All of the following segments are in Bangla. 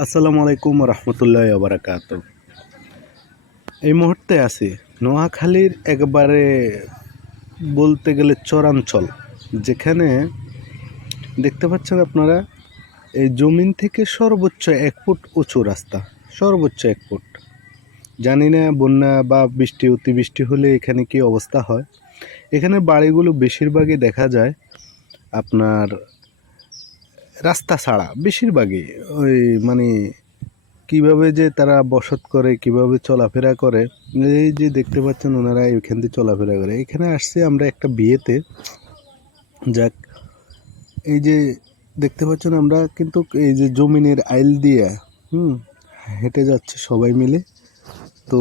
আসসালামু আলাইকুম রহমতুল্লাহ বারাকাত এই মুহূর্তে আছি নোয়াখালীর একবারে বলতে গেলে চরাঞ্চল, যেখানে দেখতে পাচ্ছেন আপনারা, এই জমিন থেকে সর্বোচ্চ এক ফুট উঁচু রাস্তা, সর্বোচ্চ এক ফুট। জানি না বন্যা বা বৃষ্টি, অতিবৃষ্টি হলে এখানে কি অবস্থা হয়। এখানে বাড়িগুলো বেশিরভাগই দেখা যায় আপনার রাস্তা ছাড়া, বেশিরভাগই ওই মানে কীভাবে যে তারা বসত করে, কীভাবে চলাফেরা করে, এই যে দেখতে পাচ্ছেন ওনারা এখান দিয়ে চলাফেরা করে। এখানে আসছে আমরা একটা বিয়েতে। যাক, এই যে দেখতে পাচ্ছেন আমরা কিন্তু এই যে জমিনের আইল দিয়ে, হুম, হেঁটে যাচ্ছে সবাই মিলে। তো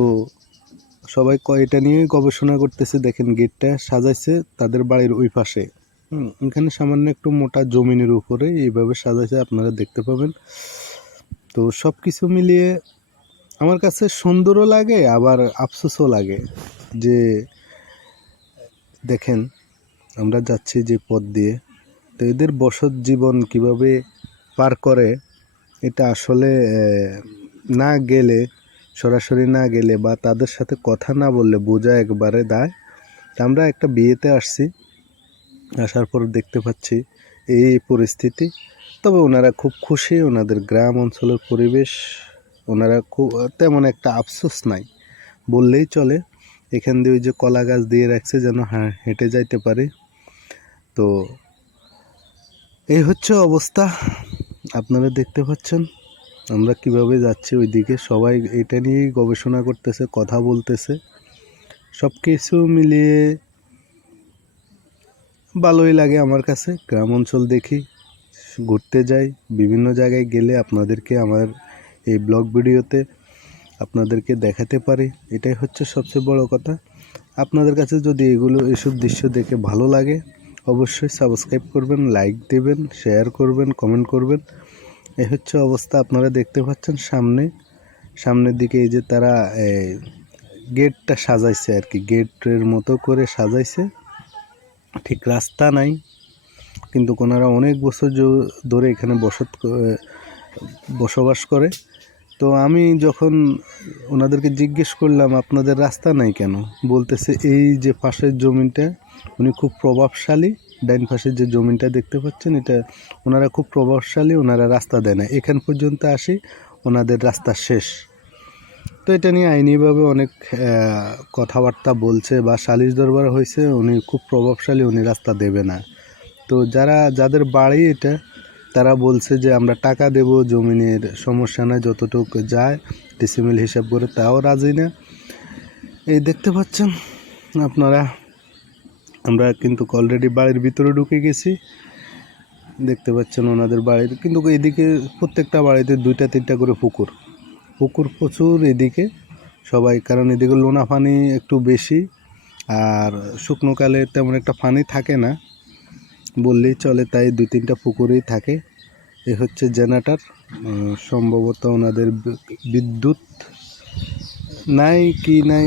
সবাই এটা নিয়ে গবেষণা করতেছে, দেখেন গেটটা সাজাইছে তাদের বাড়ির ওই পাশে। এখানে সামান্য একটু মোটা জমিনের উপরে এইভাবে সাজাইছে, আপনারা দেখতে পাবেন। তো সব কিছু মিলিয়ে আমার কাছে সুন্দরও লাগে, আবার আফসোসও লাগে যে দেখেন, আমরা যাচ্ছি যে পথ দিয়ে, তো এদের বসত জীবন কীভাবে পার করে, এটা আসলে না গেলে, সরাসরি না গেলে বা তাদের সাথে কথা না বললে বোঝা একবারে দায়। আমরা একটা বিয়েতে আসছি আসার পর দেখতে পাচ্ছি এই পরিস্থিতি। তবে ওনারা খুব খুশি, ওনাদের গ্রাম অঞ্চলের পরিবেশ, ওনারা খুব, তেমন একটা আফসোস নাই। বললেই চলে, এখান দিয়ে ওই যে কলা গাছ দিয়ে রাখছে যেন হা- হেঁটে যাইতে পারে। তো এই হচ্ছে অবস্থা। আপনারা দেখতে পাচ্ছেন, আমরা কীভাবে যাচ্ছি ওইদিকে। সবাই এটা নিয়েই গবেষণা করতেছে, কথা বলতেছে। সব কিছু মিলিয়ে ভালোই লাগে আমার কাছে। গ্রাম অঞ্চল দেখি, ঘুরতে যাই, বিভিন্ন জায়গায় গেলে আপনাদেরকে আমার এই ব্লগ ভিডিওতে আপনাদেরকে দেখাতে পারি। এটাই হচ্ছে সবচেয়ে বড় কথা। আপনাদের কাছে যদি এগুলো, এসব দৃশ্য দেখে ভালো লাগে, অবশ্যই সাবস্ক্রাইব করবেন লাইক দেবেন শেয়ার করবেন কমেন্ট করবেন। এই হচ্ছে অবস্থা, আপনারা দেখতে পাচ্ছেন সামনে। সামনের দিকে এই যে তারা গেটটা সাজাইছে আর কি, গেটের মতো করে সাজাইছে। ঠিক রাস্তা নাই, কিন্তু ওনারা অনেক বছর ধরে এখানে বসত বসবাস করে। তো আমি যখন ওনাদেরকে জিজ্ঞেস করলাম, আপনাদের রাস্তা নাই কেন? বলতেছে, এই যে পাশের জমিটা, উনি খুব প্রভাবশালী। ডাইন পাশের যে জমিটা দেখতে পাচ্ছেন, এটা ওনারা খুব প্রভাবশালী, ওনারা রাস্তা দেয় না। এখান পর্যন্ত আসি, ওনাদের রাস্তা শেষ। তো এটা নিয়ে আইনিভাবে অনেক কথাবার্তা বলছে বা সালিশ দরবার হয়েছে, উনি খুব প্রভাবশালী, উনি রাস্তা দেবে না। তো যারা, যাদের বাড়ি এটা, তারা বলছে যে আমরা টাকা দেব, জমিনের সমস্যা নাই, যতটুকু যায় ডিসিমিল হিসাব করে তাও রাজি না। এই দেখতে পাচ্ছেন আপনারা, আমরা কিন্তু অলরেডি বাড়ির ভিতরে ঢুকে গেছি। দেখতে পাচ্ছেন ওনাদের বাড়ির, কিন্তু এদিকে প্রত্যেকটা বাড়িতে দুইটা, তিনটা করে পুকুর। পুকুর প্রচুর এদিকে, সবাই, কারণ এদিকে লোনা পানি একটু বেশি, আর শুকনোকালে তেমন একটা পানি থাকে না। বললেই চলে, তাই দু তিনটা পুকুরেই থাকে। এ হচ্ছে জেনারেটার সম্ভবত ওনাদের বিদ্যুৎ নাই কি নাই